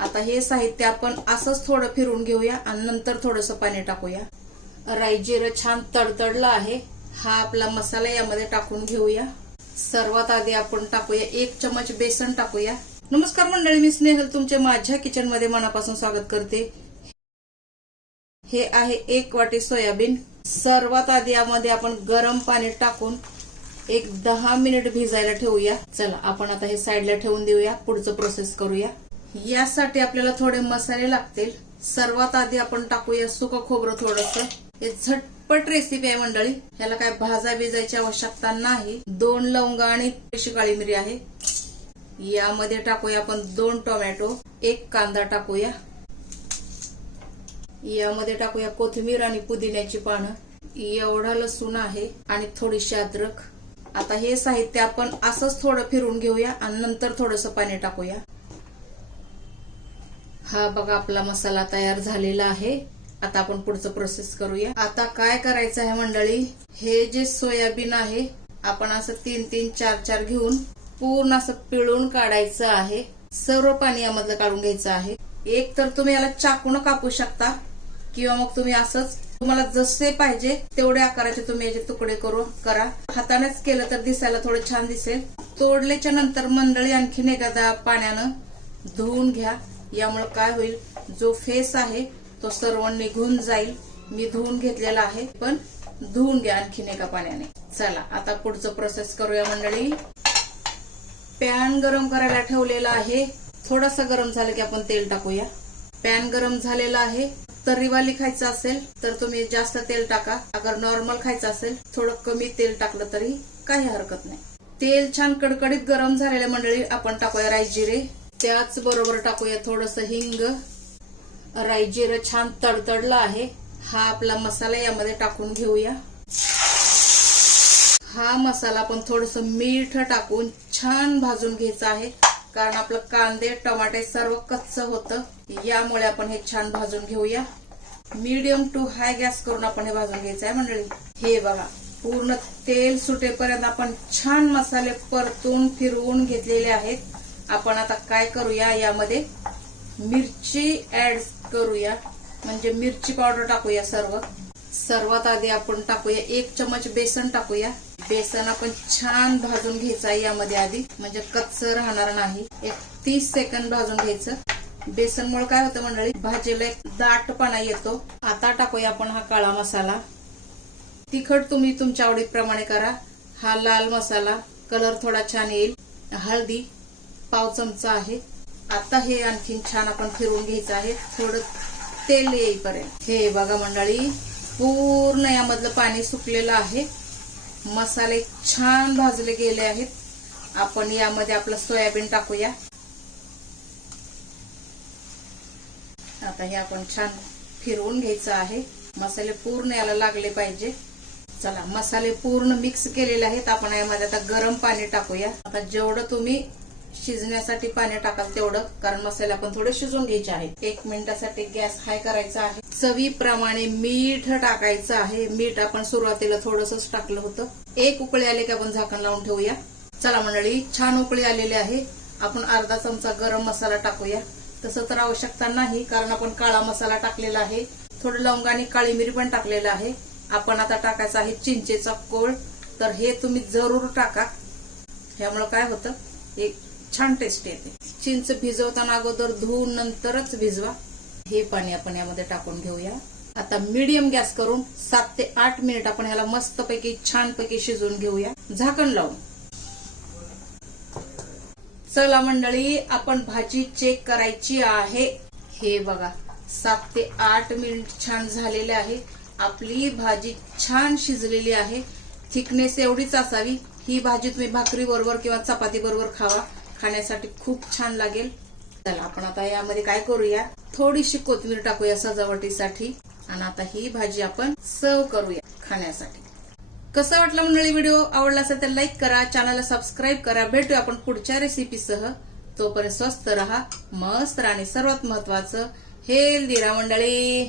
आता हे साहित्य आपण असंच थोडं फिरून घेऊया आणि नंतर थोडंसं पाणी टाकूया। राई जिरं छान तडतडलं आहे। हा आपला मसाला यामध्ये टाकून घेऊया। सर्वात आधी आपण टाकूया 1 चमच बेसन टाकूया। नमस्कार मंडळी, मी स्नेहल तुमचे माझ्या किचन मध्ये मनापासून स्वागत करते। हे आहे 1 वाटी सोयाबीन। सर्वात आधी यामध्ये आपण गरम पाणी टाकून एक 10 मिनिट भिजायला ठेवूया। चला आपण आता हे साईडला ठेवून देऊया, पुढचं प्रोसेस करूया। यासाठी आपल्याला थोडे मसाले लागतील। सर्वात आधी आपण टाकूया सुकं खोबरं थोडंसं। हे झटपट रेसिपी आहे मंडळी, ह्याला काय भाजा भिजायची आवश्यकता नाही। 2 लवंगा आणि थोडीशी काळी मिरी आहे। यामध्ये टाकूया आपण 2 टोमॅटो, 1 कांदा टाकूया। यामध्ये टाकूया कोथिंबीर आणि पुदिन्याची पानं, एवढा लसूण आहे आणि थोडीशी अद्रक। आता हे साहित्य आपण असंच थोडं फिरून घेऊया आणि नंतर थोडंसं पाणी टाकूया। हा बघा आपला मसाला तयार झालेला आहे। आता आपण पुढचं प्रोसेस करूया। आता काय करायचं आहे मंडळी, हे जे सोयाबीन आहे आपण असं 3-3, 4-4 घेऊन पूर्ण असं पिळून काढायचं आहे। सर्व पाणी यामधलं काढून घ्यायचं आहे। एक तर तुम्ही याला चाकून कापू शकता किंवा मग तुम्ही असंच तुम्हाला जसे पाहिजे तेवढे आकाराचे तुम्ही याचे तुकडे करा। हातानेच केलं तर दिसायला थोडं छान दिसेल। तोडल्याच्या नंतर मंडळी आणखीन एकदा पाण्यानं धुवून घ्या। यामुळे काय होईल, जो फेस आहे तो सर्व निघून जाईल। मी धुवून घेतलेला आहे, पण धुवून घ्या आणखीन एका पाण्याने। चला आता पुढचं प्रोसेस करूया मंडळी। पॅन गरम करायला ठेवलेला आहे। थोडासा गरम झालं की आपण तेल टाकूया। पॅन गरम झालेला आहे। तर्रीवाली खायचं असेल तर तुम्ही जास्त तेल टाका, अगर नॉर्मल खायचं असेल थोडं कमी तेल टाकलं तरी काही हरकत नाही। तेल छान कडकडीत गरम झालेल्या मंडळी आपण टाकूया राई जिरे। त्याच बरोबर टाकूया थोडंसं हिंग। राई जिरं छान तडतडलं आहे। हा आपला मसाला यामध्ये टाकून घेऊया। हा मसाला आपण थोडंसं मीठ टाकून छान भाजून घ्यायचा आहे, कारण आपलं कांदे टमाटे सर्व कच्चं होतं। यामुळे आपण हे छान भाजून घेऊया। मीडियम टू हाय गॅस करून आपण हे भाजून घ्यायचं आहे मंडळी। हे बघा पूर्ण तेल सुटेपर्यंत आपण छान मसाले परतून फिरवून घेतलेले आहेत। आपण आता काय करूया, यामध्ये मिरची ऍड करूया, म्हणजे मिरची पावडर टाकूया। सर्वात आधी आपण टाकूया 1 चमच बेसन टाकूया। बेसन आपण छान भाजून घ्यायचं आहे यामध्ये आधी, म्हणजे कच्चं राहणार नाही। एक 30 सेकंद भाजून घ्यायचं। बेसनमुळे काय होतं मंडळी, भाजीला एक दाटपणा येतो। आता टाकूया आपण हा काळा मसाला। तिखट तुम्ही तुमच्या आवडीप्रमाणे करा। हा लाल मसाला, कलर थोडा छान येईल। हळदी पाव चमचा आहे। आता हे आणखीन छान आपण फिरवून घ्यायचं आहे, थोडं तेल येईपर्यंत। हे बघा मंडळी पूर्ण यामधलं पाणी सुकलेलं आहे। मसाले छान भाजले गेले आहेत। आपण यामध्ये आपलं सोयाबीन टाकूया। आता हे आपण छान फिरवून घ्यायचं आहे। मसाले पूर्ण याला लागले पाहिजे। चला मसाले पूर्ण मिक्स केलेले आहेत। आपण यामध्ये आता गरम पाणी टाकूया। आता जेवढं तुम्ही शिजण्यासाठी पाणी टाकाल तेवढं, कारण मसाले आपण थोडे शिजून घ्यायचे आहेत। 1 मिनिटासाठी गॅस हाय करायचा आहे। चवीप्रमाणे मीठ टाकायचं आहे। मीठ आपण सुरुवातीला थोडंसंच टाकलं होतं। 1 उकळी आले की आपण झाकण लावून ठेवूया। चला मंडळी छान उकळी आलेली आहे। आपण अर्धा चमचा गरम मसाला टाकूया। तसं तर आवश्यकता नाही, कारण आपण काळा मसाला टाकलेला आहे। थोडं लवंग आणि काळी मिरी पण टाकलेलं आहे। आपण आता टाकायचं आहे चिंचेचा कोळ, तर हे तुम्ही जरूर टाका। यामुळे काय होतं, एक छान टेस्ट येते। चिंच भिजवताना अगोदर धुवून नंतरच भिजवा। हे पाणी आपण यामध्ये टाकून घेऊया। आता मीडियम गॅस करून 7 ते 8 मिनिट आपण ह्याला मस्तपैकी छानपैकी शिजवून घेऊया झाकण लावून। चला मंडळी आपण भाजी चेक करायची आहे। हे बघा 7 ते 8 मिनिट छान झालेले आहे। आपली भाजी छान शिजलेली आहे। थिकनेस एवढीच असावी। ही भाजी तुम्ही भाकरी बरोबर किंवा चपाती बरोबर खावा, खाण्यासाठी खूप छान लागेल। चला आपण आता यामध्ये काय करूया, थोडीशी कोथिंबीर टाकूया सजावटीसाठी आणि आता ही भाजी आपण सर्व करूया खाण्यासाठी। कसं वाटलं मंडळी व्हिडिओ? आवडला असेल तर लाईक करा, चॅनलला सबस्क्राईब करा। भेटूया आपण पुढच्या रेसिपीसह। तोपर्यंत स्वस्त रहा, मस्त राहा आणि सर्वात महत्वाचं हेल्दी राहा मंडळी।